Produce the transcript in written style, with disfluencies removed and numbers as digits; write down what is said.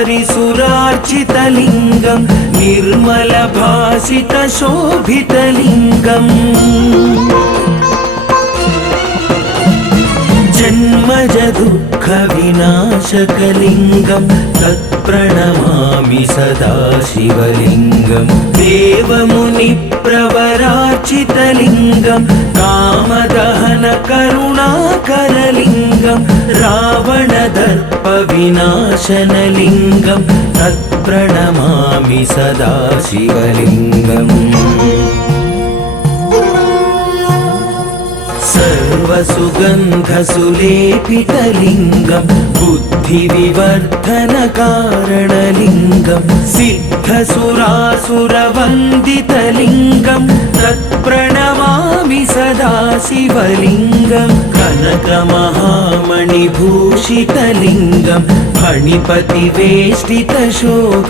परिसुरार्चितलिङ्गं निर्मलभासितशोभितलिङ्गम् जन्मज दुःखविनाशकलिङ्गं तत्प्रणमामि सदा शिवलिङ्गं देवमुनिप्रवरार्चितलिङ्गं कामदहनकरुणाकरलिङ्गं रावणदर्पविनाशनलिङ्गं तत्प्रणमामि सदा शिवलिङ्गम् सर्वसुगन्धसुलेपितलिङ्गं बुद्धिविवर्धनकारणलिङ्गं सिद्धसुरासुरवन्दितलिङ्गं तत्प्रणमामि सदा शिवलिङ्गं कनकमहामणिभूषितलिङ्गं फणिपतिवेष्टितशोभितलिङ्गं